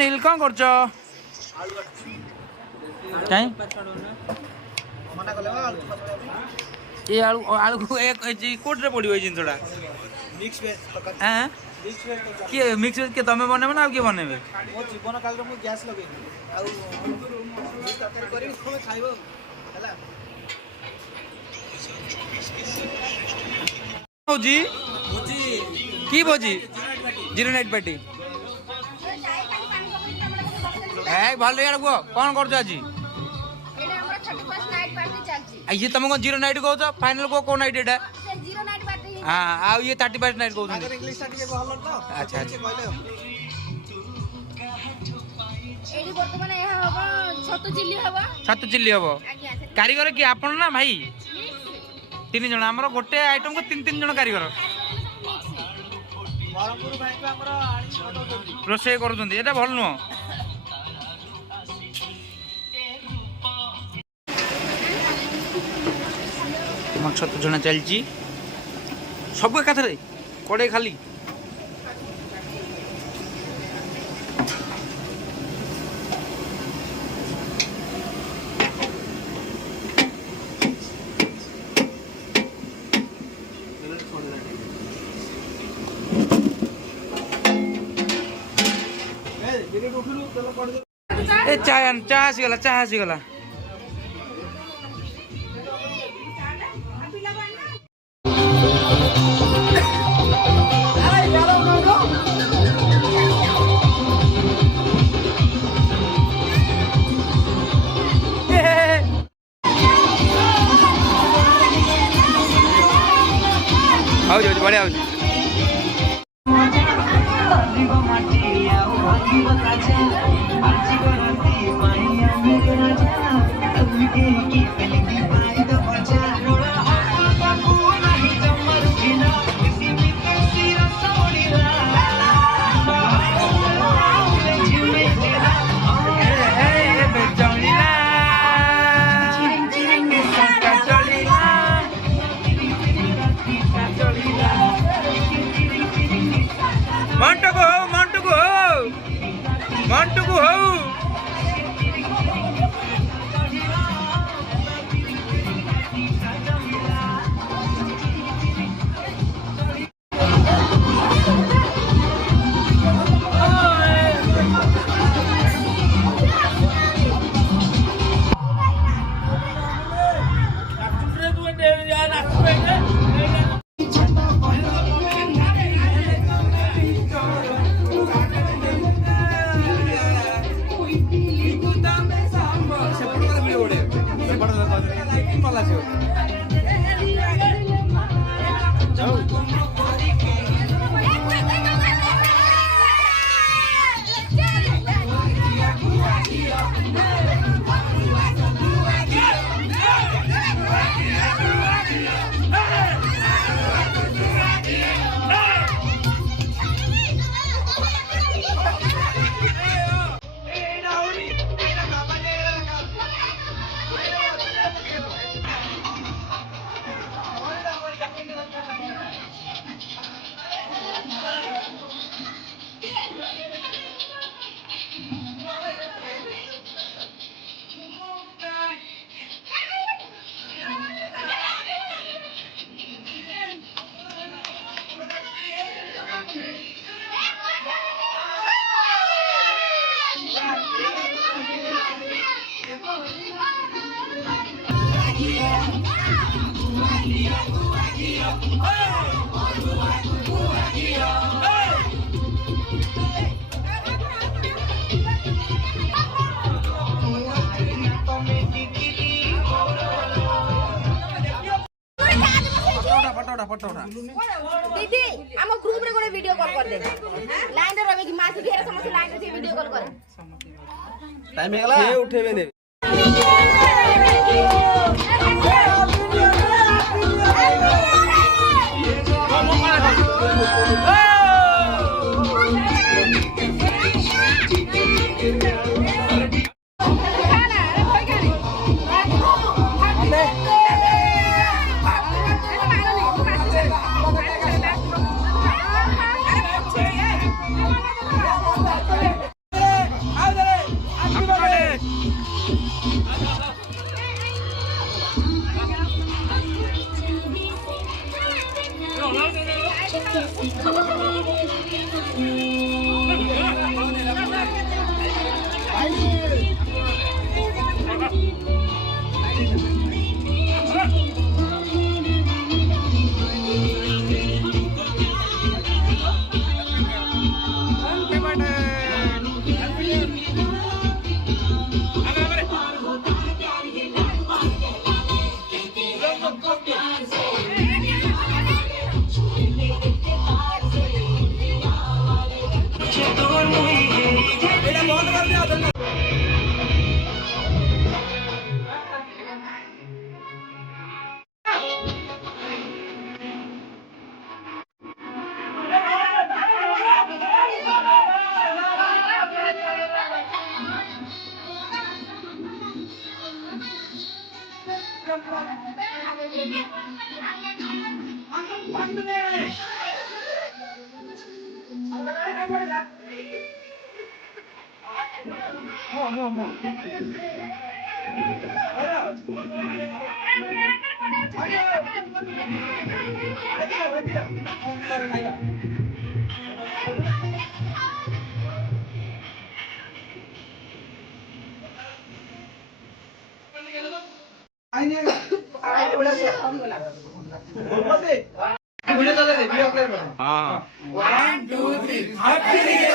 अनिल कौन कर ये आलू आलू कोटे पड़ो ये जिनसा किए मिक्स वेज किए तुम बनइब ना किए बनइबे मो जीवन काल रे मु गैस लगे आ तरकारी करी तुम खाइबो हला भोजी की भोजी जीरो नाइट पार्टी ए भलो यार को कौन कर आज ये तुम कौन जीरो नाइट कहो फाइनल को नाइट एटा हाँ आ ये 31 नाइट कहउछ इंग्लिश टा के भलो तो अच्छा अच्छा कहले एडी वर्तमान यहाँ हबो छतु चिल्ली हबो कारीगर कि आपण ना भाई 3 जण हमर गोटे आइटम को 3 जण कारीगर बरमपुर भाई को हमर आणी बदौଛନ୍ତି रोसे करूଛନ୍ତି एटा भल नुह छतु छणा चलची सब एकाथरे कड़े खाली ए चाह आसीगला बढ़िया मंटू हो दीदी हम ग्रुप रे कोने वीडियो कॉल कर दे लाइन रे रवे कि मासी घेरा समस्त लाइन रे वीडियो कॉल करे टाइम हे गला ये उठेबे ने व्हिडिओ चालू आहे, व्हिडिओ अप्लाय करा. 1 2 3 हॅपी